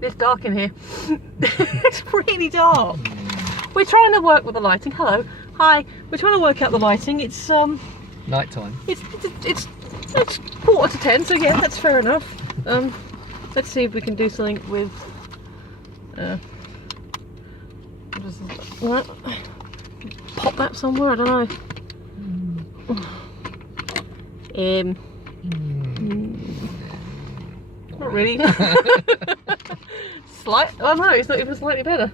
It's dark in here. It's really dark. We're trying to work with the lighting. Hello. Hi. We're trying to work out the lighting. It's night time. It's 9:45, so yeah, that's fair enough. Let's see if we can do something with pop that somewhere, I don't know. Not really. Oh no, it's not even slightly better.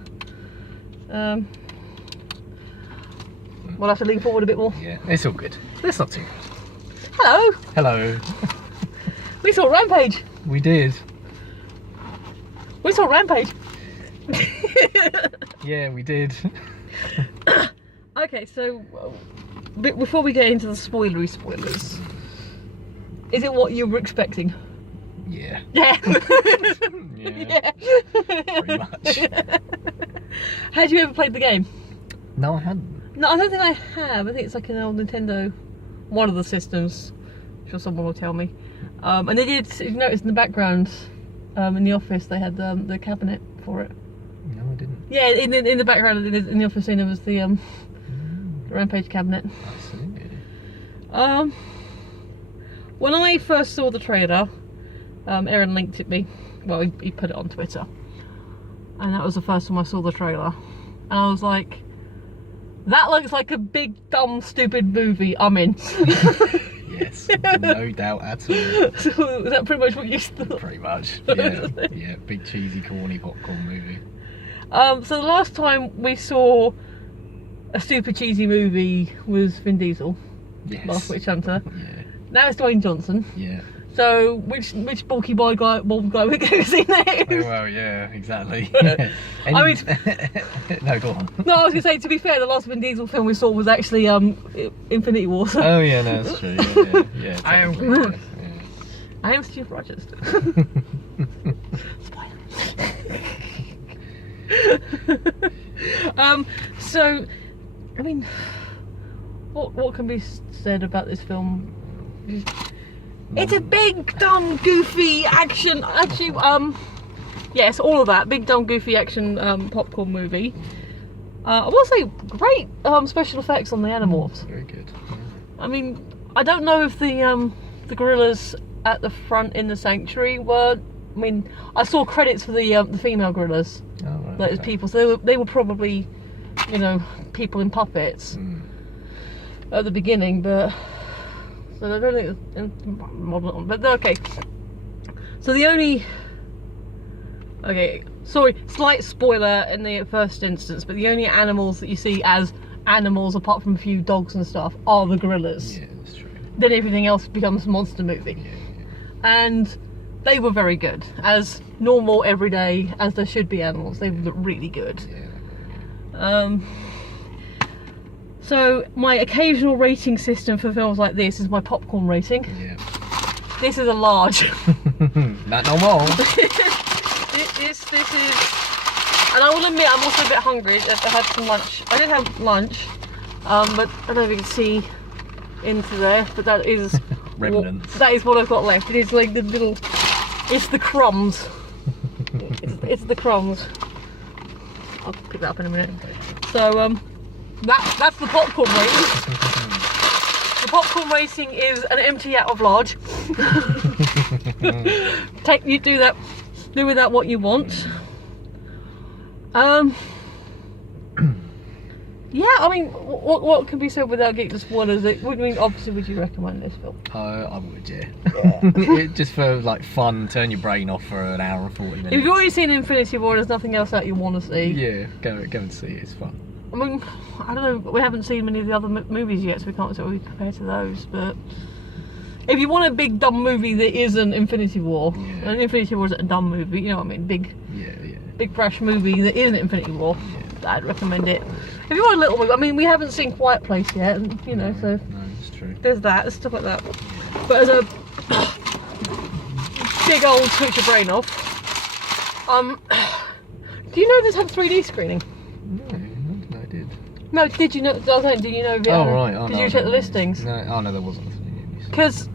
We'll have to lean forward a bit more. Yeah, it's all good. It's not too good. Hello. Hello. We saw Rampage. We did. We saw Rampage. Yeah, we did. Okay, so before we get into the spoilers, is it what you were expecting? Yeah. Yeah. Yeah. Pretty much. Had you ever played the game? No, I hadn't. No, I don't think I have. I think it's like an old Nintendo, one of the systems. I'm sure someone will tell me. And they did, if you notice in the background, in the office, they had the cabinet for it. No, I didn't. Yeah, in the background in the office scene, there was the Rampage cabinet. I see. When I first saw the trailer, Aaron linked it me. Well, he put it on Twitter, and that was the first time I saw the trailer, and I was like, "That looks like a big, dumb, stupid movie. I'm in." Yes, no doubt at all. So is that pretty much what you thought? Pretty much. Yeah, yeah. Big cheesy, corny popcorn movie. So the last time we saw a super cheesy movie was Vin Diesel, Yes. Last Witch Hunter. Yeah. Now it's Dwayne Johnson. Yeah. So which bulky bald guy we're going to see next? Oh, well, yeah, exactly. Yeah. I mean, no, go on. no, I was going to say, to be fair, the last Vin Diesel film we saw was actually Infinity War. So. Oh yeah, no, that's true. Yeah. I am. Yeah. I am Steve Rogers. Spoiler. So, I mean, what can be said about this film? It's a big, dumb, goofy action. Actually, yes, all of that. Big, dumb, goofy action popcorn movie. I will say, great special effects on the animals. Very good. Yeah. I mean, I don't know if the gorillas at the front in the sanctuary were. I mean, I saw credits for the female gorillas. Oh, right, Like as okay. people, so they were probably, you know, people in puppets at the beginning, but. So I don't think it's modern, but okay. So the only, sorry, slight spoiler in the first instance, but the only animals that you see as animals, apart from a few dogs and stuff, are the gorillas. Yeah, that's true. Then everything else becomes a monster movie. Yeah. And they were very good, as normal, everyday, as there should be animals. They look really good. Yeah. So my occasional rating system for films like this is my popcorn rating. Yeah. This is a large. Not no more. This is, and I will admit I'm also a bit hungry. I had some lunch. I did have lunch, but I don't know if you can see into there. But that is Remnants. that is what I've got left. It is like the little. It's the crumbs. it's the crumbs. I'll pick that up in a minute. So that's the popcorn rating. The popcorn rating is an empty out of large. Do with that what you want. Yeah, I mean, what can be said without getting to spoilers? Obviously, would you recommend this film? I would, yeah. Just for like fun, turn your brain off for an hour and 40 minutes. If you've already seen Infinity War, there's nothing else that you want to see. Yeah, go and see it. It's fun. I mean, I don't know. We haven't seen many of the other movies yet, so we can't really compare to those. But if you want a big dumb movie that isn't Infinity War, and Infinity War isn't a dumb movie, you know what I mean? Big brash movie that isn't Infinity War. I'd recommend it. If you want a little movie, I mean, we haven't seen Quiet Place yet, and you know, so that's true. there's that, stuff like that. But as a big old switch your brain off, do you know this had 3D screening? No, I don't think I did. No, did you know? I was saying, did you know? Oh right. Oh, did no, you check the listings? No, there wasn't. Because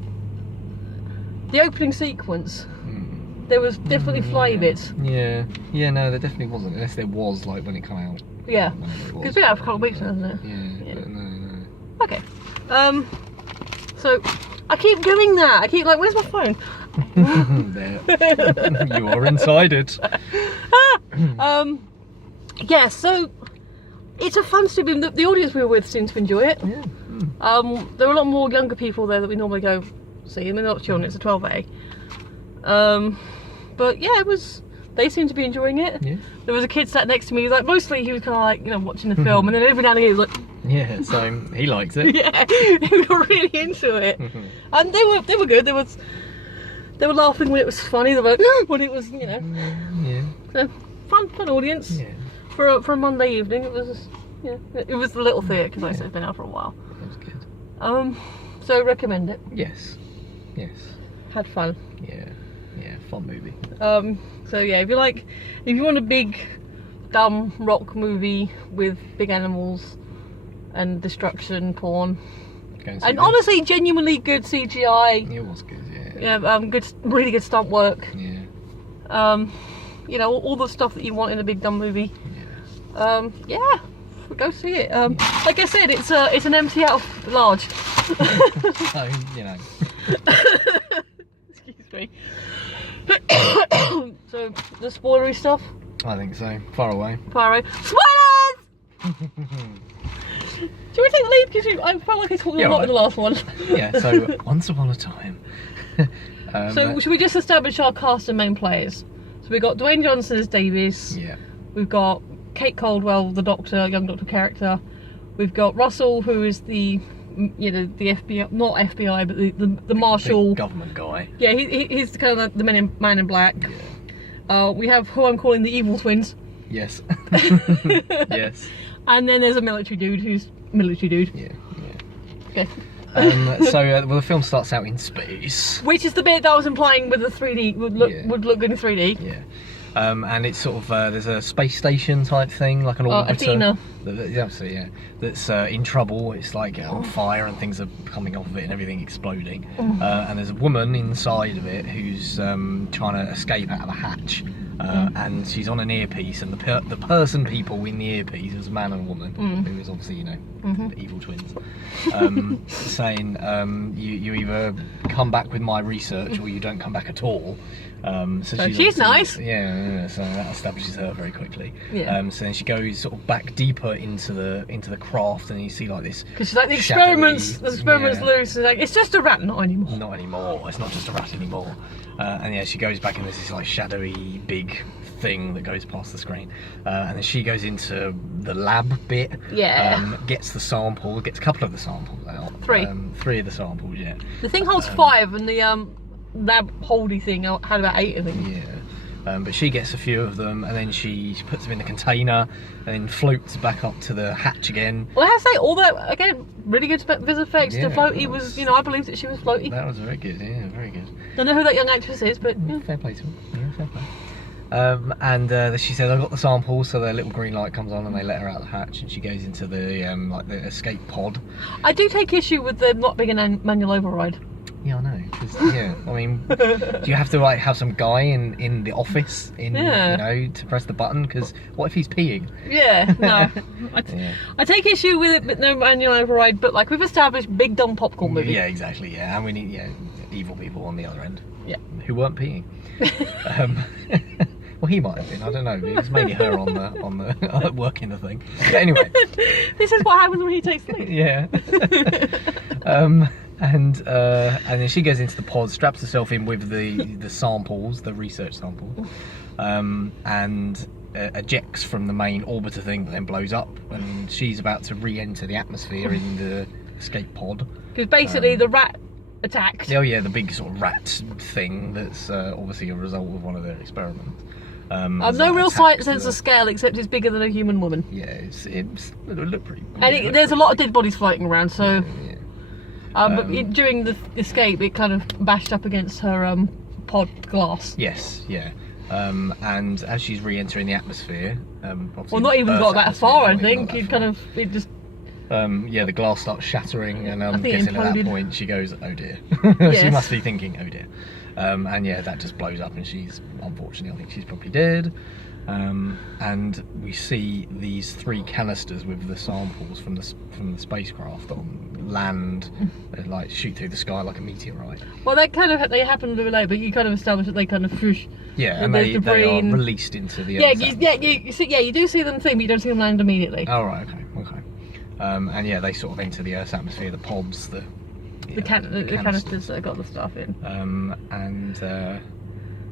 the opening sequence there was definitely fly bits. Yeah, no, there definitely wasn't, unless there was, like, when it came out. Yeah, because we have a couple of weeks now, isn't it? Yeah, but no. Okay. So I keep doing that. I keep like, where's my phone? There. You are inside it. Yeah. So it's a fun stream. The audience we were with seemed to enjoy it. Yeah. There were a lot more younger people there that we normally go see. I mean, they're not children. It's a 12A. But yeah, it was. They seemed to be enjoying it. Yeah. There was a kid sat next to me. Like mostly he was kind of like, you know, watching the film, and then every now and again he was like. Yeah, so he likes it. Yeah, they were really into it, and they were good. They were laughing when it was funny. They were when it was, you know. Yeah. So, fun audience. Yeah. For a Monday evening, it was it was the little theatre because like I said it's been out for a while. That was good. So recommend it. Yes. Had fun. Yeah, fun movie. So yeah, if you want a big, dumb rock movie with big animals and destruction porn, and honestly, genuinely good CGI. It was good, yeah. Yeah, really good stunt work. Yeah. You know, all the stuff that you want in a big dumb movie. Yeah. Yeah, go see it. Like I said, it's an empty out of large. So, you know. Excuse me. So the spoilery stuff. I think so. Far away. Spoilers! Do you want to take the lead? Because I felt like I talked a lot in the last one. Yeah, so once upon a time. So should we just establish our cast and main players? So we've got Dwayne Johnson as Davies. Yeah. We've got Kate Caldwell, the Doctor, young Doctor character. We've got Russell, who is the the FBI, not FBI, but the marshal. The government guy. Yeah, he's kind of the man in black. Yeah. We have who I'm calling the evil twins. Yes. Yes. And then there's a military dude who's military dude. Yeah. Okay. So the film starts out in space. Which is the bit that I was implying with the 3D would look good in 3D. Yeah. And it's sort of there's a space station type thing, like an orbiter. Athena. Absolutely, yeah. That's in trouble. It's like on fire and things are coming off of it and everything exploding. And there's a woman inside of it who's trying to escape out of a hatch. And she's on an earpiece, and the people in the earpiece is a man and a woman, who is obviously, the evil twins, saying, you either come back with my research or you don't come back at all. So she's nice. Yeah, so that establishes her very quickly. Yeah. So then she goes sort of back deeper into the craft, and you see like this. Because she's like, the experiment's loose. And like, it's just a rat, not anymore. Not anymore. It's not just a rat anymore. And yeah, she goes back and there's this like shadowy big thing that goes past the screen, and then she goes into the lab bit. Yeah. Gets the sample. Gets a couple of the samples out. Three of the samples. Yeah. The thing holds 5, and the lab holdy thing had about 8 of them. Yeah. But she gets a few of them, and then she puts them in the container, and then floats back up to the hatch again. Well, I have to say, all that, again, really good visual effects. Yeah, the floaty was, I believed that she was floaty. That was very good, yeah, very good. Don't know who that young actress is, but yeah. Fair play to her. Yeah, fair play. And she said, I got the samples, so their little green light comes on, and they let her out of the hatch, and she goes into the like the escape pod. I do take issue with them not being a manual override. Yeah, I know. Yeah, I mean, do you have to like have some guy in the office to press the button? Because what if he's peeing? Yeah, no. I take issue with it, but no manual override. But like we've established, big dumb popcorn movie. Yeah, exactly. Yeah, and we need evil people on the other end. Yeah, who weren't peeing. Well, he might have been. I don't know. It was mainly her on the working the thing. But anyway, this is what happens when he takes the lead. Yeah. And then she goes into the pod, straps herself in with the samples, the research samples, and ejects from the main orbiter thing that then blows up, and she's about to re-enter the atmosphere in the escape pod. Because basically the rat attacked. Oh yeah, the big sort of rat thing that's obviously a result of one of their experiments. No real sense of scale, except it's bigger than a human woman. Yeah, it looked pretty. And there's a lot of dead bodies floating around, so. Yeah. But during the escape, it kind of bashed up against her pod glass. Yes, yeah. And as she's re-entering the atmosphere, well, not even got that far. I think it just. The glass starts shattering, and I'm guessing at that point she goes, "Oh dear." Yes. She must be thinking, "Oh dear." And yeah, that just blows up, and she's, unfortunately, I think she's probably dead. And we see these 3 canisters with the samples from the spacecraft on land, like shoot through the sky like a meteorite. Well, they happen a little later, but you kind of establish that they kind of whoosh. Yeah, and they are released into the you do see them thing, but you don't see them land immediately. Oh right, okay. And yeah, they sort of enter the Earth's atmosphere, the pods, the canisters that have got the stuff in.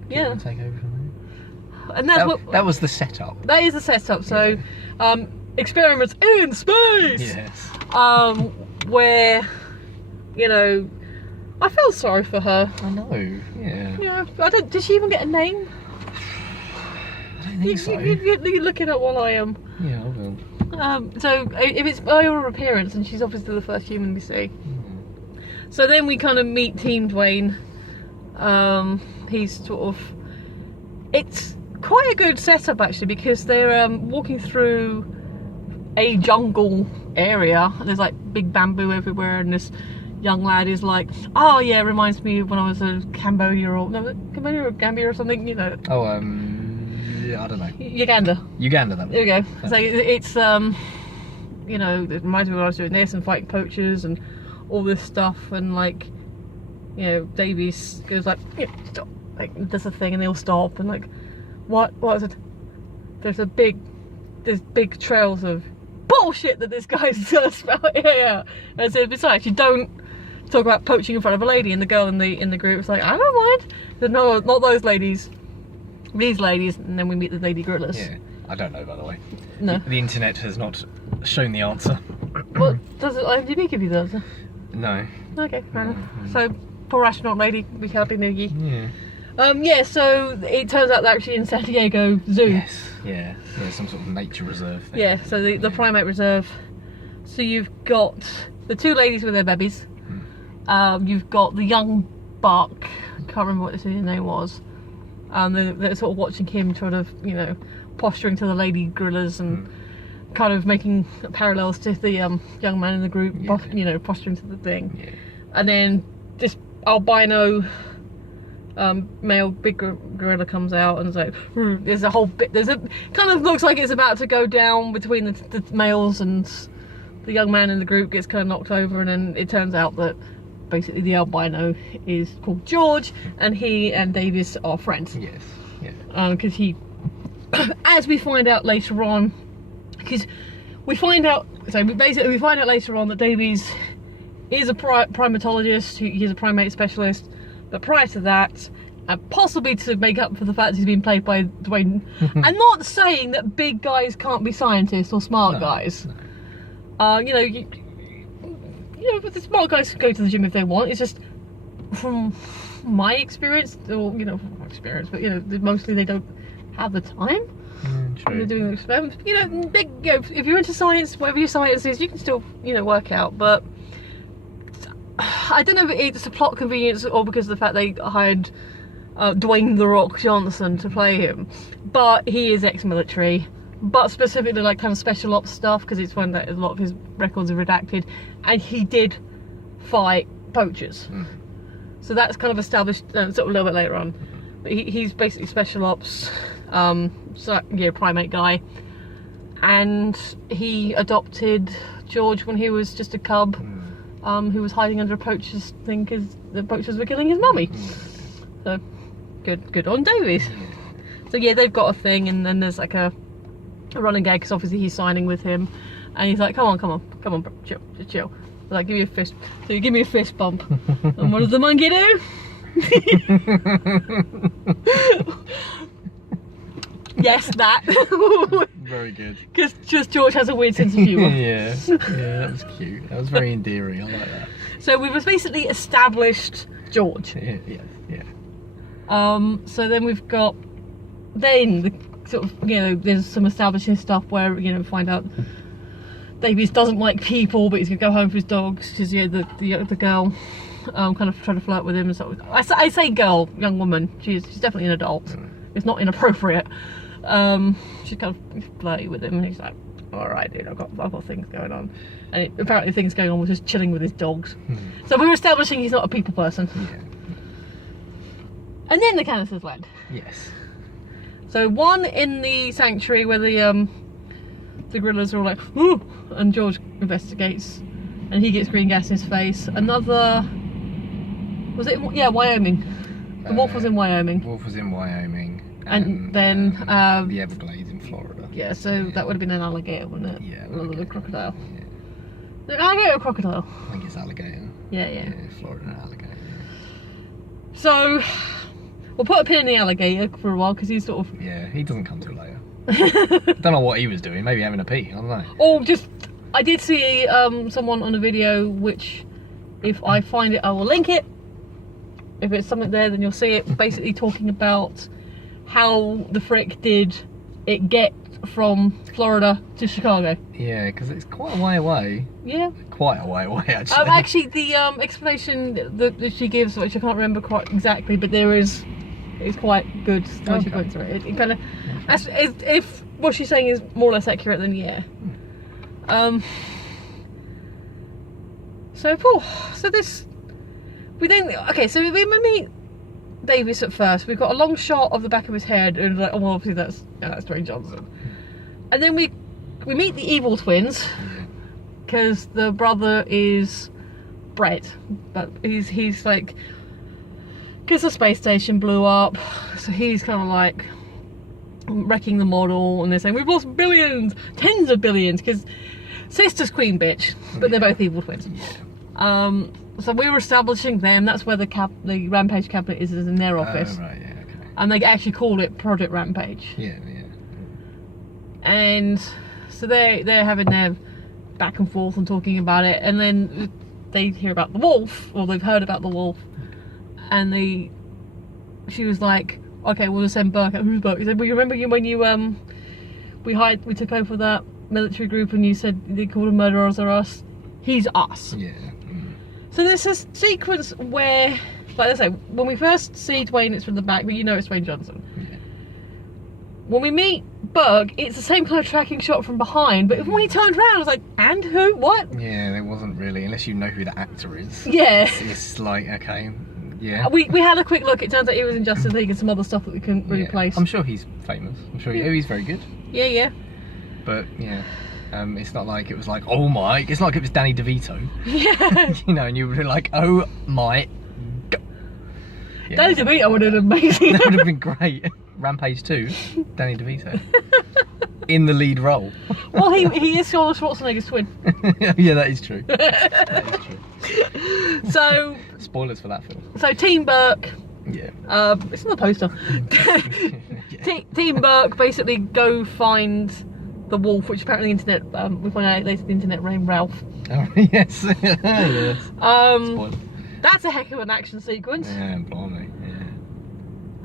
Yeah. Take over from there. And that's that was the setup. That is the setup. So, experiments in space. Yes. Where, I feel sorry for her. I know. Yeah. Did she even get a name? I don't think so. You're looking at while I am. Yeah, I will. So if it's by her appearance, and she's obviously the first human we see. So then we kind of meet Team Dwayne. He's sort of, it's quite a good setup actually, because they're walking through a jungle area. There's like big bamboo everywhere, and this young lad is like, oh yeah, it reminds me of when I was in Cambodia or Gambia or something, Oh, yeah, I don't know. Uganda, that. There we go. So it's it reminds me when I was doing this and fighting poachers and all this stuff, and like, Davies goes like, stop, like does a thing, and they all stop, and like, what is it? There's big trails of bullshit that this guy's about. Yeah. And so besides, you don't talk about poaching in front of a lady, and the girl in the group is like, I don't mind. But no, not those ladies. These ladies, and then we meet the lady gorillas. Yeah, I don't know, by the way. No. The internet has not shown the answer. Well, does it IMDb give you the answer? No. Okay, fair enough. So, poor astronaut lady, we happy new ye. Yeah. So it turns out they're actually in San Diego Zoo. Yes, yeah, some sort of nature reserve thing. Yeah, so the primate reserve. So you've got the 2 ladies with their babies. You've got the young buck, I can't remember what his name was. They're sort of watching him sort of, posturing to the lady gorillas and kind of making parallels to the young man in the group, posturing to the thing. Yeah. And then this albino male big gorilla comes out and is like, there's a whole bit, kind of looks like it's about to go down between the males, and the young man in the group gets kind of knocked over, and then it turns out that basically the albino is called George, and he and Davis are friends. Yes, yeah. Because he, as we find out later on, we find out later on that Davies is a primatologist, he's a primate specialist, but prior to that, and possibly to make up for the fact he's been played by Dwayne, I'm not saying that big guys can't be scientists or smart guys. No. But the smart guys can go to the gym if they want. It's just, from my experience, or but mostly they don't have the time. True. They're doing experiments. If you're into science, whatever your science is, you can still, work out. But I don't know if it's a plot convenience or because of the fact they hired Dwayne "The Rock" Johnson to play him. But he is ex-military. But specifically like kind of special ops stuff, because it's one that a lot of his records are redacted, and he did fight poachers. So that's kind of established sort of a little bit later on. But he's basically special ops, primate guy, and he adopted George when he was just a cub, who was hiding under a poacher's thing because the poachers were killing his mummy. So good on Davies. So yeah, they've got a thing, and then there's like a running gag, because obviously he's signing with him, and he's like, come on, chill. Like, give me a fist. So you give me a fist bump. And what does the monkey do? Yes, that. Very good. Because just George has a weird sense of humour. Yeah, that was cute. That was very endearing. I like that. So we've basically established George. Yeah. So then we've got the sort of, there's some establishing stuff where, we find out Davies doesn't like people, but he's gonna go home for his dogs, because the girl kind of trying to flirt with him and so I say girl, young woman, she's definitely an adult. It's not inappropriate. She's kind of flirty with him, and he's like, alright dude, I've got things going on. And apparently things going on was just chilling with his dogs. So we're establishing he's not a people person. And then the canisters land. Yes. So one in the sanctuary where the gorillas are all like, "Ooh," and George investigates, and he gets green gas in his face. Another, was it? Yeah, Wyoming. The wolf was in Wyoming. Wolf was in Wyoming. And then the Everglades in Florida. Yeah, so that would have been an alligator, wouldn't it? Yeah. Rather than a crocodile. Yeah. The alligator or crocodile? I think it's alligator. Yeah. Florida alligator. So we'll put a pin in the alligator for a while because he's sort of. Yeah, he doesn't come till later. Don't know what he was doing. Maybe having a pee. I don't know. Or just, I did see someone on a video which, if I find it, I will link it. If it's something there, then you'll see it. Basically talking about how the frick did it get from Florida to Chicago. Yeah, because it's quite a way away. Yeah. Quite a way away, actually. Actually, the explanation that she gives, which I can't remember quite exactly, but it's quite good the way she puts it. It kind of, if what she's saying is more or less accurate, then yeah. So this, we meet Davis at first. We've got a long shot of the back of his head, and like, oh, well, obviously that's Dwayne Johnson. And then we meet the evil twins, because the brother is Brett, but he's like, because the space station blew up, so he's kind of like wrecking the model, and they're saying we've lost billions, tens of billions, because sister's queen bitch, but they're both evil twins. So we were establishing them. That's where the Rampage cabinet is in their office. Oh, right, yeah, okay. And they actually called it Project Rampage. Yeah. And so they're having their back and forth and talking about it, and then they hear about the wolf, or they've heard about the wolf, and she was like, okay, we'll just send Burke out. Who's Burke? He said, well, you remember when you we took over that military group and you said they called them murderers or us? He's us. Yeah. So there's this sequence where, like I say, when we first see Dwayne, it's from the back, but you know it's Dwayne Johnson. Yeah. When we meet Burke, it's the same kind of tracking shot from behind, but when he turned around, I was like, and who? What? Yeah, there wasn't really, unless you know who the actor is. Yeah. It's like, okay, yeah. We had a quick look. It turns out he was in Justice League and some other stuff that we couldn't really place. I'm sure he's famous. I'm sure he's very good. Yeah. But, yeah. It's not like it was like, oh my, it's not like it was Danny DeVito. Yeah. You know, and you were like, oh my God. Yeah. Danny DeVito would have been amazing. That would have been great. Rampage 2, Danny DeVito. In the lead role. Well, he is Arnold Schwarzenegger's twin. Yeah, that is true. That is true. So... Spoilers for that film. So Team Burke... Yeah. It's on the poster. Yeah. Team Burke basically go find the wolf, which apparently the internet, we find out later the internet named Ralph. Oh, yes. Yes. Spoilers. That's a heck of an action sequence. Yeah, blimey.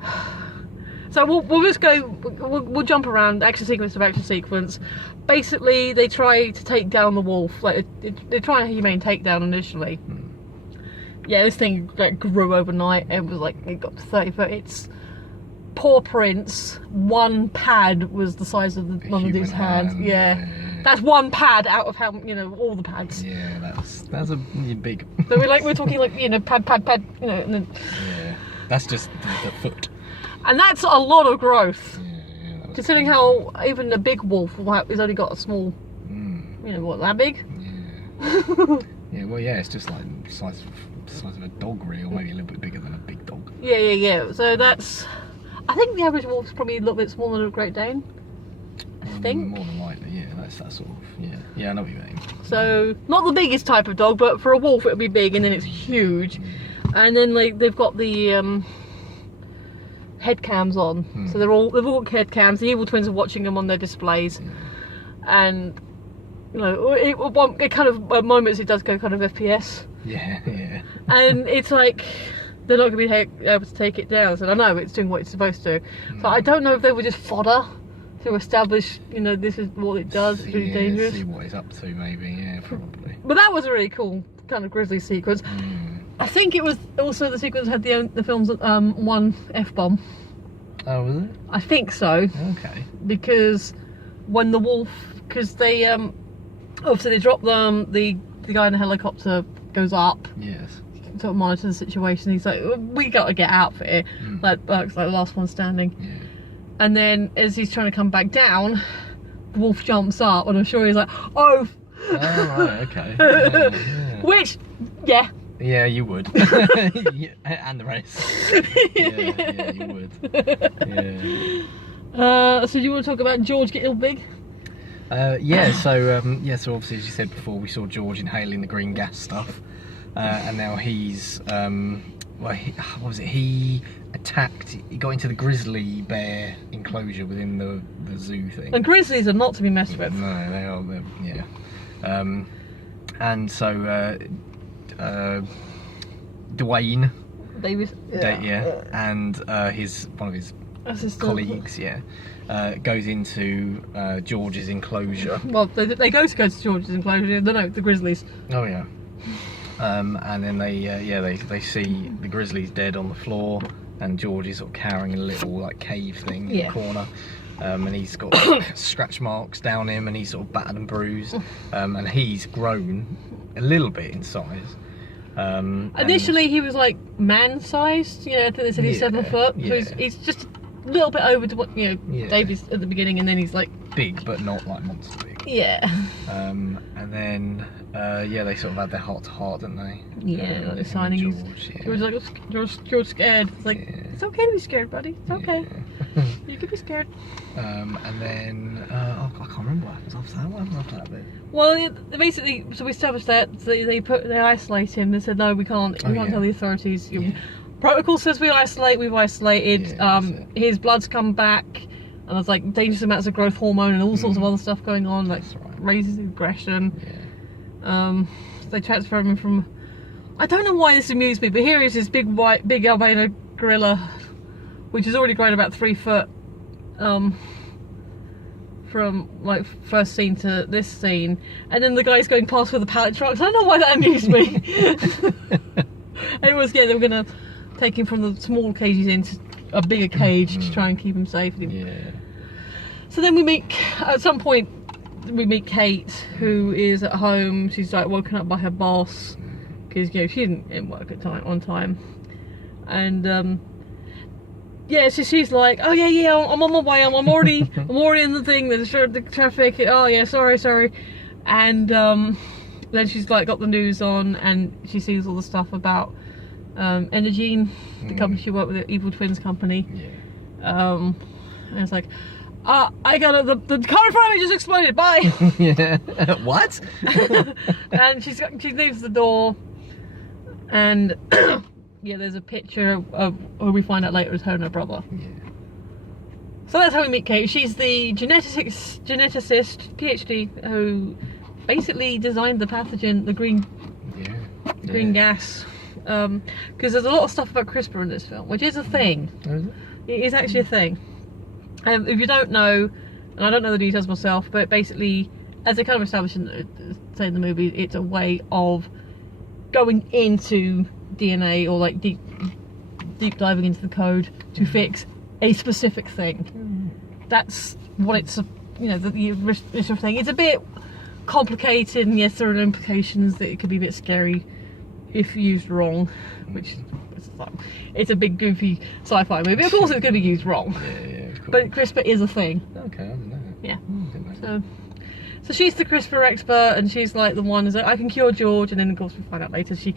Yeah. So we'll just go, we'll jump around, action sequence. Basically, they try to take down the wolf. Like they're trying a humane takedown initially. Yeah, this thing like grew overnight. It was like, it got to 30 foot. It's paw prints. One pad was the size of one of these hands. Yeah. That's one pad out of how, all the pads. Yeah, that's a big. So we're talking like, pad, and then, yeah, that's just the foot. And that's a lot of growth. Yeah, considering how even a big wolf has only got a small, what, that big? Yeah. Yeah, well, yeah, it's just like the size of a dog, really, or maybe a little bit bigger than a big dog. Yeah. So that's, I think the average wolf's probably a little bit smaller than a Great Dane. I think. More than likely, yeah, that's that sort of, yeah, I know what you mean. So, not the biggest type of dog, but for a wolf it'll be big, and then it's huge. And then they've got the head cams on, so they've all got head cams. The evil twins are watching them on their displays, and it kind of at moments it does go kind of FPS. Yeah. And it's like they're not going to be able to take it down. So I know it's doing what it's supposed to. So I don't know if they were just fodder to establish, this is what it does. It's really dangerous. See what it's up to, maybe. Yeah, probably. But that was a really cool kind of grisly sequence. I think it was also the sequence had the film's one F-bomb. Oh, was it? I think so. Okay. Because when the wolf, because they obviously they drop them, the guy in the helicopter goes up. Yes. sort of monitor the situation. He's like, we got to get out of here. Like Burke's like the last one standing. Yeah. And then as he's trying to come back down, the wolf jumps up, and I'm sure he's like, oh. Oh, right, okay. Yeah. Which, yeah. Yeah, you would. And the rest. Yeah, you would. Yeah. So do you want to talk about George getting all big? So obviously, as you said before, we saw George inhaling the green gas stuff, and now he's he got into the grizzly bear enclosure within the zoo thing. And grizzlies are not to be messed with. No, they are. Yeah. And so Dwayne Davis. And one of his colleagues, goes into George's enclosure. Well, they go to George's enclosure. No, the grizzlies. Oh yeah. And then they see the grizzlies dead on the floor, and George is sort of carrying a little like cave thing in the corner. And he's got scratch marks down him, and he's sort of battered and bruised. And he's grown a little bit in size. Initially, he was like man-sized. I think they said he's 7 foot. So he's just a little bit over to what David's at the beginning, and then he's like big, but not like monster big. Yeah. And then they sort of had their heart to heart, didn't they? Yeah, like signing. George like, George scared. It's like, it's okay to be scared, buddy. It's okay. You can be scared. And then I can't remember what happens after that. What happens after that bit? Well, basically, so we established that they isolate him. They said no, we can't. We can't tell the authorities. Protocol says we isolate. We've isolated. His blood's come back, and there's like dangerous amounts of growth hormone and all sorts of other stuff going on, like raises aggression. They transfer him from. I don't know why this amused me, but here is this big albino gorilla, which has already grown about 3 foot. From like first scene to this scene, and then the guy's going past with the pallet trucks. I don't know why that amused me. And it was they were gonna take him from the small cages into a bigger cage to try and keep him safe. So then at some point we meet Kate, who is at home. She's like woken up by her boss because she didn't work on time, and so she's like, oh yeah, I'm on my way. I'm already in the thing. There's the traffic. Oh yeah, sorry. And then she's like got the news on, and she sees all the stuff about Energene, the company she worked with, the Evil Twins company. And it's like, I got the car in front of me just exploded. Bye. What? And she leaves the door, and. There's a picture of who we find out later is her and her brother. So that's how we meet Kate. She's the geneticist, PhD, who basically designed the pathogen, the green gas. Because there's a lot of stuff about CRISPR in this film, which is a thing. Oh, is it? It is actually a thing. If you don't know, and I don't know the details myself, but basically, as they kind of established in the movie, it's a way of going into DNA or like deep diving into the code to fix a specific thing. That's what it's the initial thing. It's a bit complicated, and yes, there are implications that it could be a bit scary if used wrong, which it's a big goofy sci-fi movie. Of course it's going to be used wrong. Of course. But CRISPR is a thing. Okay, I didn't know that. Yeah. So she's the CRISPR expert, and she's like the one who's like, I can cure George, and then of course we find out later she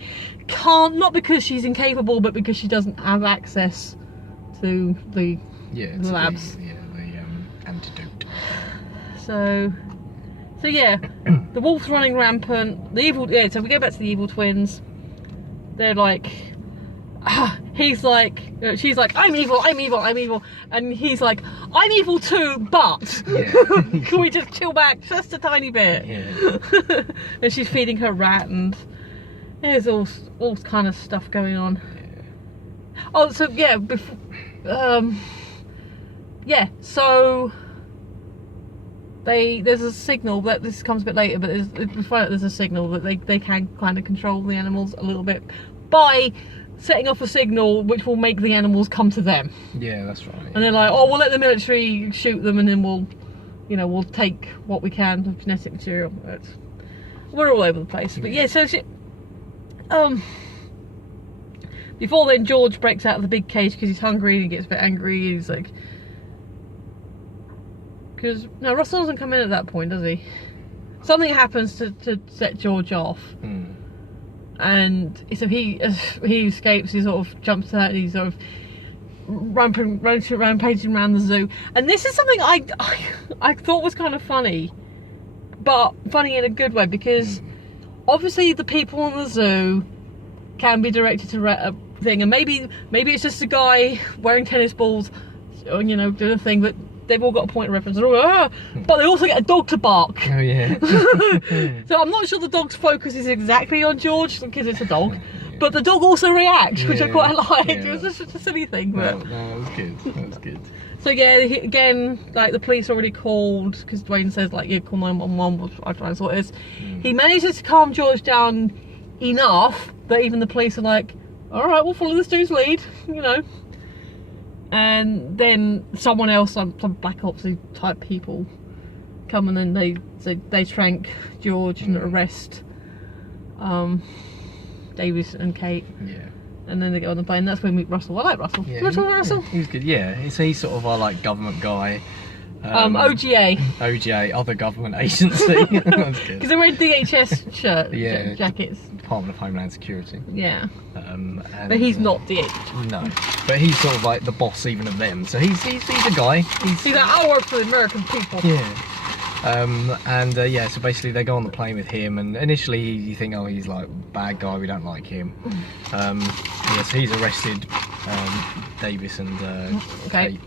can't, not because she's incapable, but because she doesn't have access to the labs. The antidote. So the wolf's running rampant. So we go back to the Evil Twins. They're like, she's like, I'm evil, and he's like, I'm evil too, but can we just chill back just a tiny bit? And she's feeding her rat, and there's all kind of stuff going on. Oh, so so there's a signal that this comes a bit later, but we find out there's a signal that they can kind of control the animals a little bit by setting off a signal which will make the animals come to them. Yeah, that's right. And they're like, oh, we'll let the military shoot them, and then we'll take what we can of genetic material. We're all over the place. But so before then, George breaks out of the big cage because he's hungry and he gets a bit angry. He's like, because no, Russell doesn't come in at that point, does he? Something happens to set George off, and so he escapes. He sort of jumps out and he sort of rampaging around the zoo. And this is something I thought was kind of funny, but funny in a good way, because obviously the people in the zoo can be directed to a thing, and maybe it's just a guy wearing tennis balls, you know, doing a thing, but they've all got a point of reference, but they also get a dog to bark. Oh yeah. So I'm not sure the dog's focus is exactly on George because it's a dog, but the dog also reacts, which I quite liked. It was just a silly thing, but no, that was good. That was good. So yeah, again, like the police already called because Dwayne says like, yeah, call 911. We'll try and sort this. He manages to calm George down enough that even the police are like, all right, we'll follow this dude's lead, you know. And then someone else, some Black Ops type people, come and then they trank George and arrest Davis and Kate. Yeah. And then they get on the plane. That's when we meet Russell. I like Russell. Yeah, Do you want to talk about Russell? Yeah, he's good. Yeah, he's sort of our like government guy. OGA, other government agency. That's good. Because they're wearing DHS jackets. Department of Homeland Security. Yeah. But he's not DHS. No, but he's sort of like the boss even of them. So he's a guy. He's like, I work for the American people. Yeah. So basically they go on the plane with him, and initially you think, oh, he's like bad guy, we don't like him. So he's arrested Davis and Kate.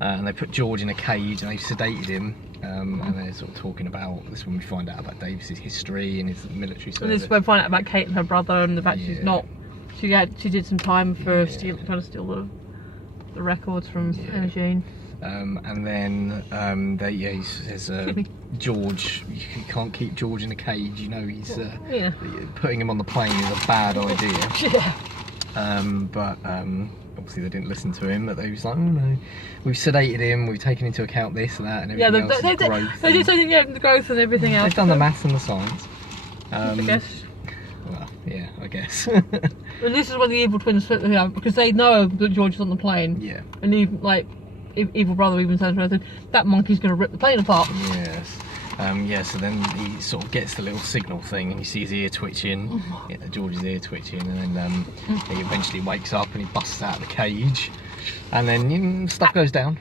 And they put George in a cage and they've sedated him, and they're sort of talking about this when we find out about Davis's history and his military service. And this is when we find out about Kate and her brother and the fact she's not. She did some time for trying to steal the records from Eugene. And then he says, George, you can't keep George in a cage. You know, he's putting him on the plane is a bad idea. But obviously they didn't listen to him. But they was like, oh no, we've sedated him. We've taken into account this and that and everything else. They did take the growth and everything else. They've done the maths and the science. I guess. Well, yeah, I guess. And this is when the evil twins split them up because they know that George is on the plane. Yeah. And evil brother even says, that monkey's going to rip the plane apart. Yes. So then he sort of gets the little signal thing and you see his ear twitching, George's ear twitching, and then he eventually wakes up and he busts out of the cage, and then stuff goes down.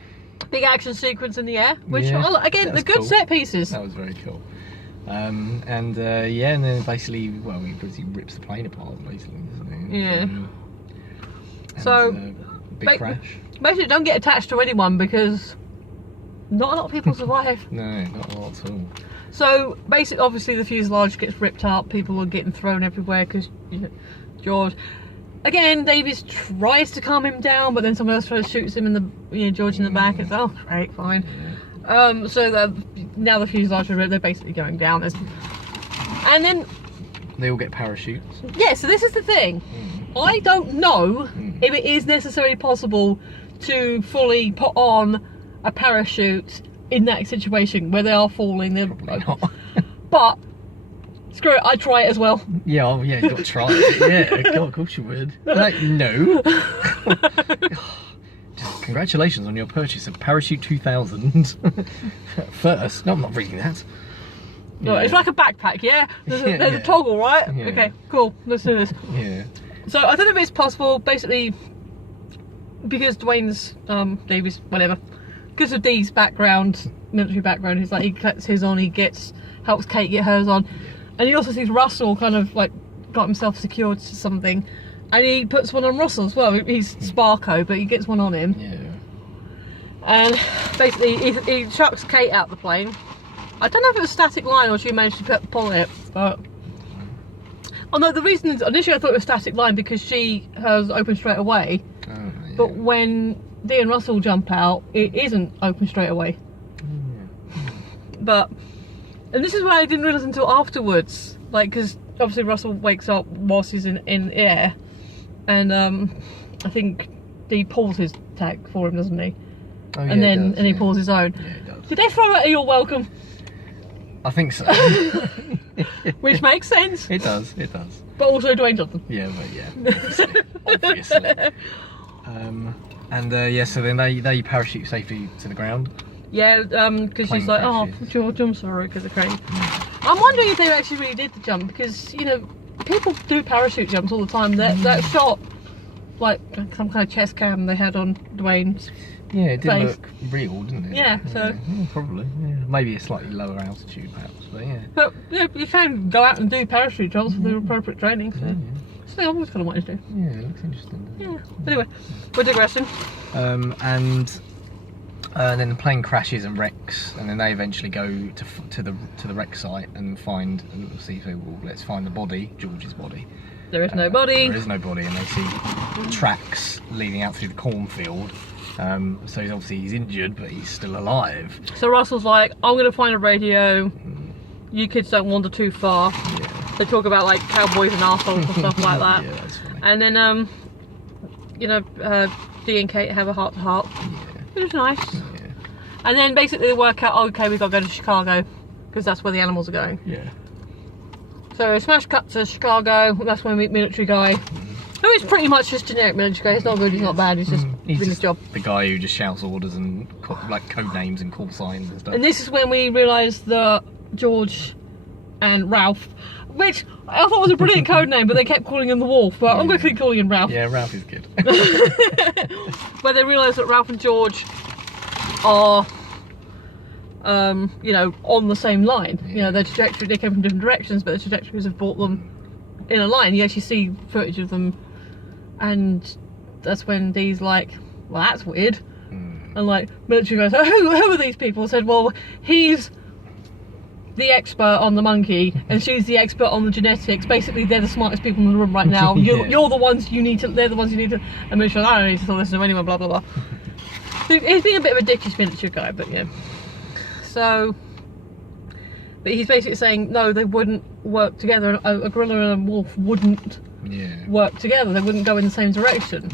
Big action sequence in the air, which again, the good cool set pieces. That was very cool. And then basically, he rips the plane apart, basically, doesn't he? Yeah. So big crash. Basically, don't get attached to anyone because not a lot of people survive. No, not a lot at all. So basically, obviously, the fuselage gets ripped up. People are getting thrown everywhere because George. Again, Davis tries to calm him down, but then someone else shoots him in the George in the back. It's great, fine. So now the fuselage are ripped. They're basically going down. And then they all get parachutes. Yeah. So this is the thing. I don't know if it is necessarily possible to fully put on a parachute in that situation where they are falling. Probably not. But screw it, I'd try it as well. Yeah, you've got to try it. Yeah, God, of course you would. Like, no. Congratulations on your purchase of Parachute 2000. First, no, I'm not reading that. No, it's like a backpack, yeah? There's a toggle, right? Yeah. Okay, cool, let's do this. Yeah. So I don't know if it's possible, basically, because Dwayne's, Davis, whatever, because of Dee's background, military background, he's like, he cuts his on, helps Kate get hers on, and he also sees Russell kind of like got himself secured to something, and he puts one on Russell as well. He's Sparko, but he gets one on him. Yeah. And basically, he chucks Kate out the plane. I don't know if it was a static line or she managed to pull it, but... Oh no, the reason is, initially I thought it was static line because hers open straight away. Oh, yeah. But when Dee and Russell jump out, it isn't open straight away. But, and this is what I didn't realise until afterwards, like, because obviously Russell wakes up whilst he's in air, and I think Dee pulls his tag for him, doesn't he? Oh, and then he pulls his own. Yeah, he does. Did they throw out a "you're welcome"? I think so. Which makes sense. It does, it does. But also Dwayne Johnson. Yeah, but yeah, obviously. So then they parachute safely to the ground. Yeah, because she's like, crashes. oh, George, I'm sorry, because of the crane. I'm wondering if they actually really did the jump, because, you know, people do parachute jumps all the time. That shot, like some kind of chest cam they had on Dwayne's Yeah, it did face. look real, didn't it? Yeah, so... Yeah, probably, yeah. Maybe a slightly lower altitude, perhaps, but yeah. But yeah, you can go out and do parachute jumps with the appropriate training. So. Yeah, It's something I've always kind of wanted to do. yeah, it looks interesting. Yeah. Anyway, we're digressing. And then the plane crashes and wrecks, and then they eventually go to the wreck site and find, and we'll see. So let's find the body, George's body. There is no body. There is no body, and they see tracks leading out through the cornfield. So he's injured, but he's still alive. So Russell's like, I'm going to find a radio. You kids don't wander too far. Yeah. They talk about like cowboys and arseholes and stuff like that. Yeah, that's funny. And then, Dee and Kate have a heart-to-heart. Yeah. It was nice. Yeah. And then basically they work out, okay, we've got to go to Chicago, because that's where the animals are going. Yeah. So smash cut to Chicago. That's when we meet military guy, who is pretty much just generic military guy. He's not good, he's not bad, he's just doing his job. The guy who just shouts orders and like code names and call signs and stuff. And this is when we realise that George and Ralph, which I thought was a brilliant code name, but they kept calling him the Wolf, but I'm going to keep calling him Ralph. Yeah, Ralph is good. Where they realise that Ralph and George are, on the same line. Yeah. You know, their trajectory, they came from different directions, but the trajectories have brought them in a line. You actually see footage of them, and that's when Dee's like, well, that's weird. And like, military goes, oh, who are these people? I said, well, he's the expert on the monkey, and she's the expert on the genetics. Basically, they're the smartest people in the room right now. Yeah. You're the ones you need to, they're the ones you need to, and military goes, I don't need to listen to anyone, blah, blah, blah. So he's being a bit of a dickish military guy, but yeah. So, but he's basically saying, no, they wouldn't work together. A gorilla and a wolf wouldn't work together. They wouldn't go in the same direction.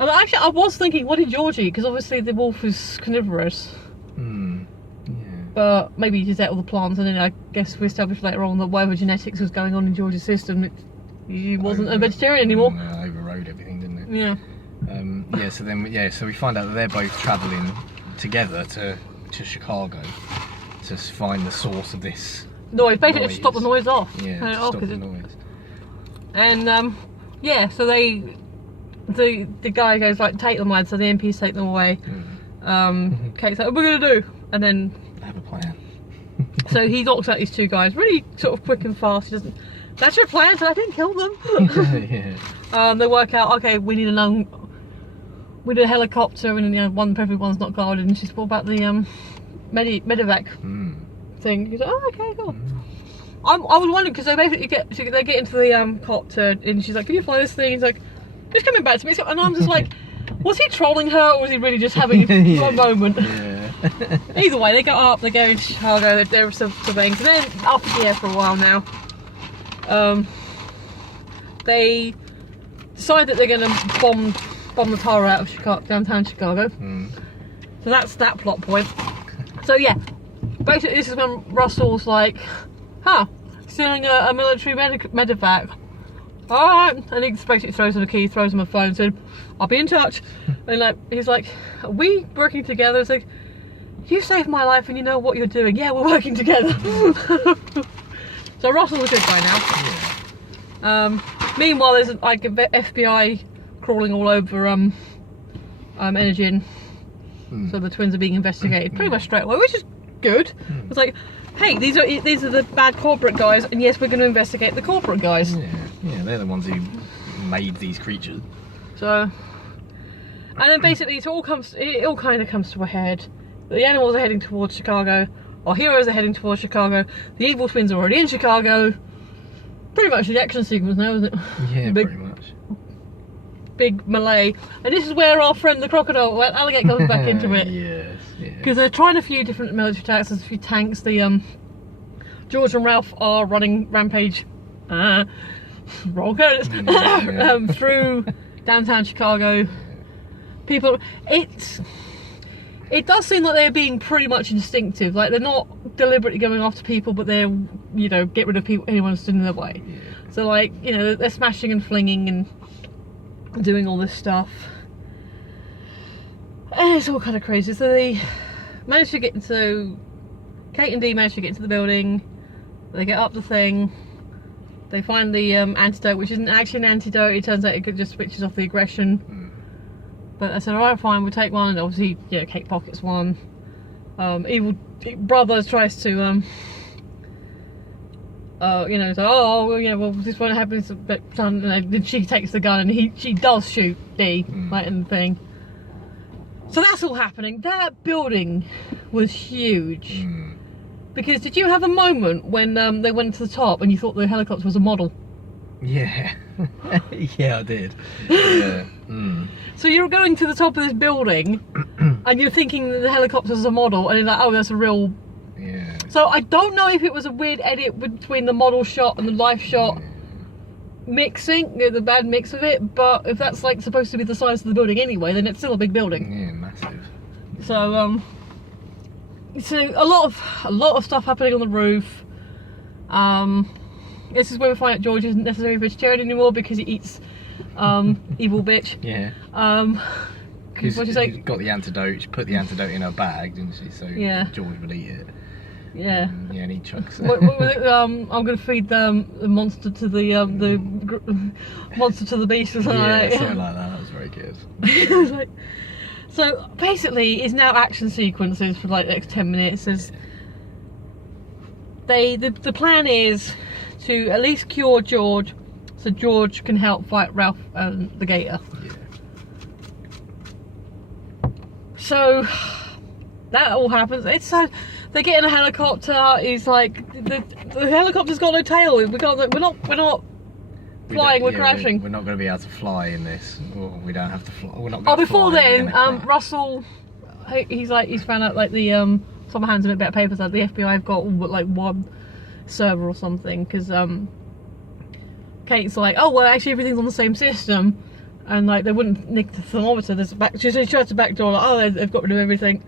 And actually, I was thinking, what did George eat? Because obviously the wolf is carnivorous. But maybe he just ate all the plants, and then I guess we established later on that whatever genetics was going on in George's system, he wasn't a vegetarian anymore. Overrode everything, didn't it? Yeah. So we find out that they're both travelling together to Chicago to find the source of this Noise. Basically, noise. stop the noise off. Yeah, Turn it to off, stop the 'cause noise. And so the guy goes like, take them, lads. So the MPs take them away. Kate's like, what are we gonna do? And then Have a plan. so he knocks out these two guys really sort of quick and fast. He doesn't. That's your plan, so I didn't kill them. Yeah. They work out, okay, we need a helicopter, and everyone's not guarded. And she's all about the medevac thing. He's like, oh, okay, cool. I was wondering, because they basically they get into the copter, and she's like, can you fly this thing? He's like, it's coming back to me. And I'm just like, was he trolling her, or was he really just having a moment? Yeah. Either way, they go up, they go into Chicago, they're surveying, and then up in the air for a while now. They decide that they're going to bomb the tower out of Chicago, downtown Chicago. So that's that plot point. So yeah, basically this is when Russell's like, stealing a military medevac. Alright, and he basically throws him a key, throws him a phone, said, I'll be in touch. And he's like, are we working together? It's like, you saved my life and you know what you're doing. Yeah, we're working together. So Russell's a good guy now. Meanwhile, there's like a FBI crawling all over Energen. So the twins are being investigated pretty much straight away, which is good. It's like, hey, these are the bad corporate guys, and yes, we're going to investigate the corporate guys. Yeah, they're the ones who made these creatures. So, and then basically it all kind of comes to a head. The animals are heading towards Chicago. Our heroes are heading towards Chicago. The evil twins are already in Chicago. Pretty much the action sequence now, isn't it? Yeah, pretty much. Big melee. And this is where our friend the crocodile, alligator, comes back into it. Yes. Because they're trying a few different military attacks. There's a few tanks. The George and Ralph are running Rampage. Roll credits. Through downtown Chicago. People, It does seem like they're being pretty much instinctive. Like, they're not deliberately going after people, but they're, you know, get rid of people, anyone who's in their way. Yeah. So, like, you know, they're smashing and flinging and doing all this stuff. And it's all kind of crazy. So they manage to get into... Kate and Dee manage to get into the building. They get up the thing. They find the antidote, which isn't actually an antidote. It turns out it just switches off the aggression. But I said, alright, fine, we'll take one. And obviously, yeah, Kate pockets one. Evil brother tries to, you know, so, oh, well, yeah, well, this won't happen. But then she takes the gun and she does shoot Dee, like in the thing. So that's all happening. That building was huge. Because did you have a moment when they went to the top and you thought the helicopter was a model? Yeah. Yeah, I did. Yeah. So you're going to the top of this building and you're thinking that the helicopter's a model, and you're like, oh, that's a real... Yeah. So I don't know if it was a weird edit between the model shot and the live shot mixing, the bad mix of it, but if that's like supposed to be the size of the building anyway, then it's still a big building. Yeah, massive. So so a lot of stuff happening on the roof. This is where we find out George isn't necessarily a vegetarian anymore because he eats evil bitch. Yeah. Because what you say? She got the antidote. She put the antidote in her bag, didn't she? So yeah, George would eat it. Yeah. Yeah, and he chucks it. What was it? I'm going to feed the monster to the monster to the beast or something like that. Something like that. That was very good. It was like, so basically, it's now action sequences for like the next 10 minutes. As the plan is to at least cure George, so George can help fight Ralph and the Gator. Yeah. So that all happens. It's so they get in a helicopter. He's like, the helicopter's got no tail. We're not flying. We're crashing. We're not going to be able to fly in this. We don't have to fly. We're not. Oh, before then, Russell, he's found out like the someone hands him a bit of papers like the FBI have got like one server or something, because Kate's like, oh well, actually everything's on the same system. And like they wouldn't nick the thermometer. There's a back. She tried to backdoor. Like, oh, they've got rid of everything.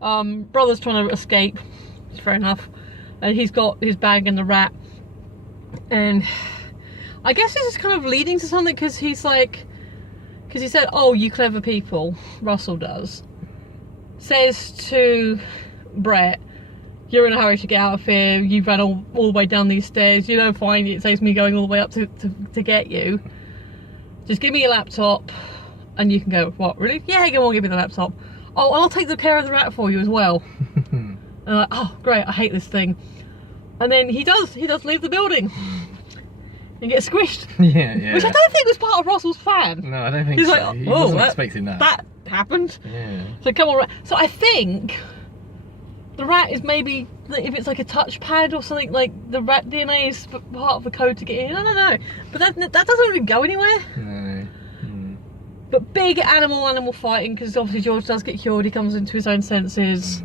Brother's trying to escape. It's fair enough. And he's got his bag and the rat. And I guess this is kind of leading to something, because he's like, because he said, "Oh, you clever people." Russell does. Says to Brett, "You're in a hurry to get out of here. You've ran all the way down these stairs. You know, fine. It saves me going all the way up to get you. Just give me your laptop and you can go." "What, really?" "Yeah, go on, give me the laptop." "Oh, and I'll take the care of the rat for you as well." And I'm like, oh great, I hate this thing. And then he does leave the building and gets squished. Yeah. Which I don't think was part of Russell's plan. No, I don't think He's so. like, He oh, wasn't expecting that. That happened. Yeah. So come on, so I think the rat is maybe, if it's like a touchpad or something, like the rat DNA is part of the code to get in. I don't know, but that doesn't really go anywhere. No. But big animal fighting, because obviously George does get cured. He comes into his own senses.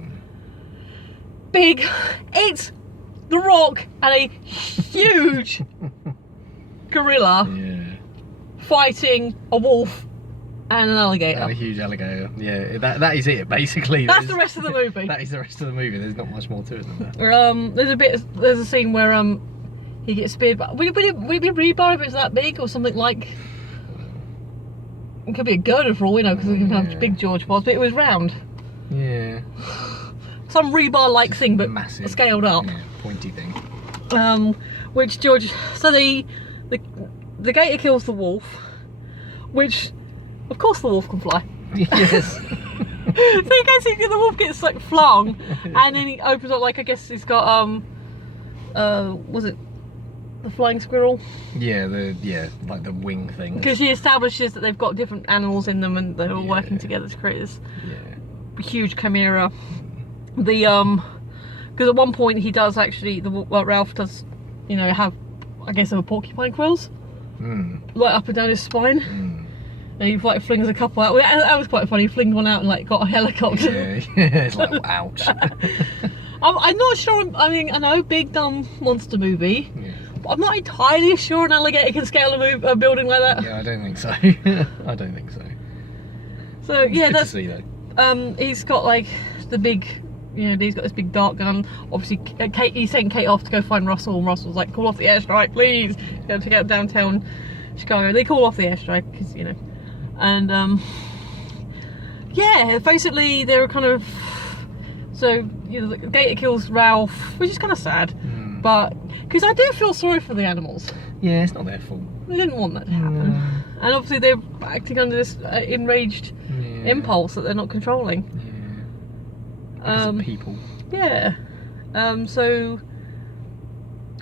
Big, it's The Rock and a huge gorilla fighting a wolf and an alligator. And a huge alligator. Yeah, that is it basically. That's the rest of the movie. That is the rest of the movie. There's not much more to it than that. There's a scene where he gets speared. Would it be rebar if it's that big, or something like? It could be a girder for all we know, because we can have big George was, but it was round. Yeah. Some rebar-like thing, but massive, scaled up. Yeah, pointy thing. Which George. So the gator kills the wolf, which, of course, the wolf can fly. Yes. So the wolf gets like flung, and then he opens up, like, I guess he's got was it the flying squirrel? Yeah, like the wing thing. Because she establishes that they've got different animals in them, and they're all working together to create this huge chimera. Because at one point he does actually, Ralph does, you know, have, I guess, a porcupine quills, right up and down his spine. And he like flings a couple out. That was quite funny. He flinged one out and like got a helicopter. Yeah, it's like, ouch. I'm not sure. I mean, I know, big dumb monster movie. Yeah. But I'm not entirely sure an alligator can scale a building like that. Yeah, I don't think so. I don't think so. So yeah, good to see though. he's got like the big, he's got this big dart gun. Obviously, Kate, he's sending Kate off to go find Russell, and Russell's like, call off the airstrike, please. To get downtown Chicago. They call off the airstrike because and yeah, basically they're kind of Gator kills Ralph, which is kind of sad, but because I do feel sorry for the animals. Yeah, it's not their fault. They didn't want that to happen, and obviously they're acting under this enraged impulse that they're not controlling. Because of people. Yeah. So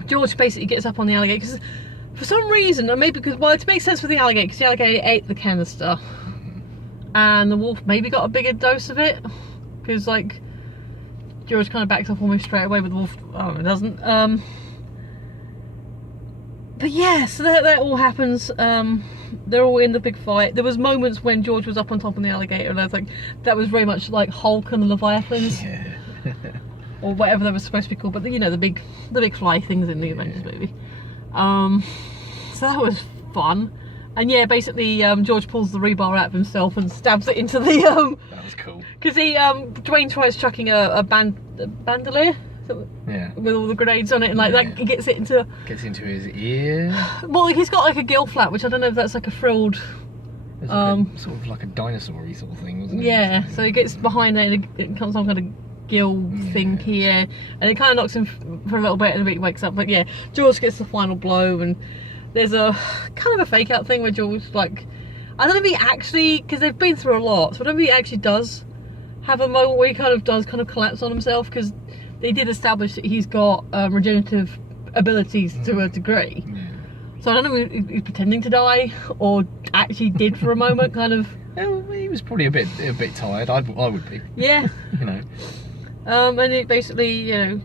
George basically gets up on the alligator because for some reason, or maybe because, well, it makes sense for the alligator because the alligator ate the canister, and the wolf maybe got a bigger dose of it because like George kind of backs off almost straight away, but the wolf, it doesn't. But yeah, so that all happens. They're all in the big fight. There was moments when George was up on top of the alligator, and I was like, that was very much like Hulk and the Leviathans, or whatever they were supposed to be called. But the big fly things in the Avengers movie. So that was fun. And yeah, basically George pulls the rebar out of himself and stabs it into the that was cool. Because Dwayne tries chucking a bandolier. With all the grenades on it, and like that gets into his ear. Well, he's got like a gill flap, which I don't know if that's like a frilled sort of like a dinosaur-y sort of thing, wasn't it? Yeah, so it gets behind there and it comes some kind of gill thing here, and it kind of knocks him for a little bit and he wakes up. But yeah, George gets the final blow, and there's a kind of a fake out thing where George, like, I don't know if he actually, because they've been through a lot, so I don't know if he actually does have a moment where he kind of collapse on himself, because they did establish that he's got regenerative abilities to a degree. So I don't know if he's pretending to die or actually did for a moment, kind of. Well, he was probably a bit tired. I would be. Yeah. And it basically,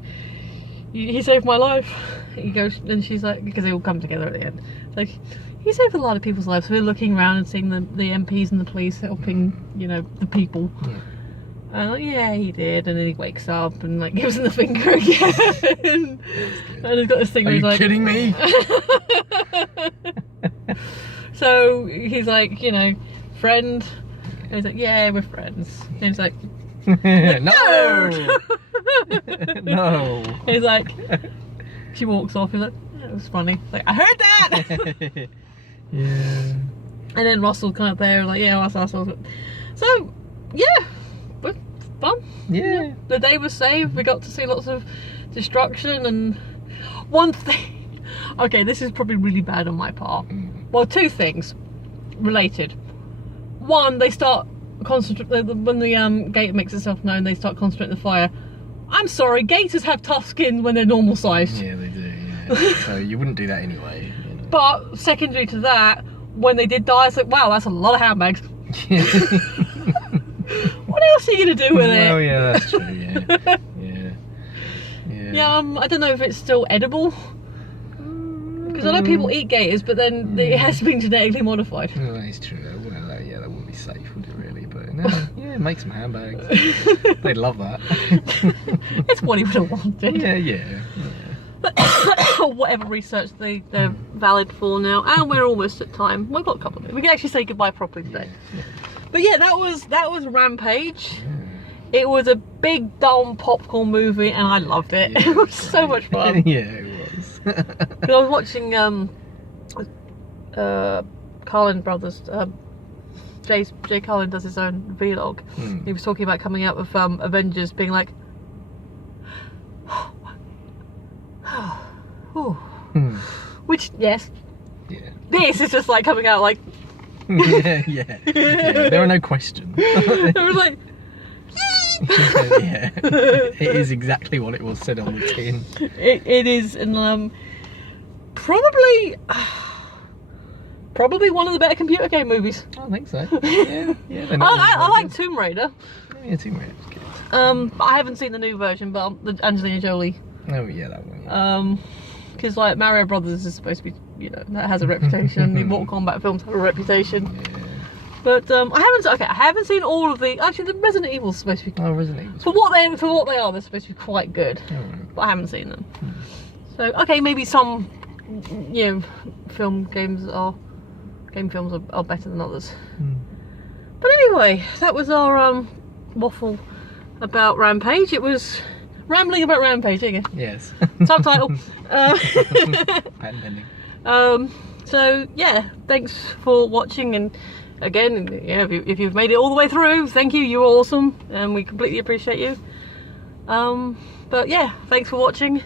he saved my life. He goes, and she's like, because they all come together at the end. It's like, he saved a lot of people's lives. So we're looking around and seeing the MPs and the police helping, the people. Yeah, he did, and then he wakes up and like gives him the finger again. And he's got this thing. Are you like, kidding me? So he's like, friend. And he's like, yeah, we're friends. And he's like, no, no. And he's like, she walks off. He's like, yeah, it was funny. Like, I heard that. Yeah. And then Russell kind of there, like, yeah, that's awesome. So yeah. Fun. Yeah. The day was saved. We got to see lots of destruction, and one thing. Okay, this is probably really bad on my part. Well, two things related. One, they start concentrating when the gator makes itself known. They start concentrating the fire. I'm sorry, gators have tough skin when they're normal sized. Yeah, they do. Yeah. So you wouldn't do that anyway. But secondary to that, when they did die, it's like, wow, that's a lot of handbags. What else are you gonna do with it? Oh yeah, that's true. Yeah, yeah. I don't know if it's still edible, because I know people eat gators, but then it has been genetically modified. Well, that is true. Well, that wouldn't be safe, would it really? But no, yeah, make some handbags. They'd love that. It's what he would have wanted. Yeah. Whatever research they're valid for now, and we're almost at time. We've got a couple of minutes. We can actually say goodbye properly today. But yeah, that was Rampage. It was a big dumb popcorn movie, and I loved it. It was so much fun. Yeah, it was. Because I was watching Carlin Brothers. Jay Carlin does his own vlog. He was talking about coming out with Avengers, being like, which yes, this is just like coming out like. yeah. There are no questions. It was like, yeah. It is exactly what it was said on the tin. It is, and probably one of the better computer game movies. I think so. Yeah. I like Tomb Raider. Yeah, Tomb Raider's good. I haven't seen the new version, but the Angelina Jolie. Oh yeah, that one. Yeah. Because like Mario Brothers is supposed to be, that has a reputation. The Mortal Kombat films have a reputation. Yeah. But I haven't seen all of the. Actually, the Resident Evil's supposed to be. Oh, Resident Evil. For what they are, they're supposed to be quite good. But I haven't seen them. So okay, maybe some, game films are better than others. But anyway, that was our waffle about Rampage. It was rambling about Rampage. There you go. Yes. Subtitle. Patent pending. So yeah, thanks for watching, and again, yeah, if you've made it all the way through, thank you. You're awesome, and we completely appreciate you. But yeah, thanks for watching.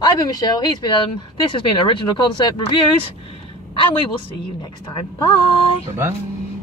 I've been Michelle. He's been Adam. This has been Original Concept Reviews, and we will see you next time. Bye. Bye bye.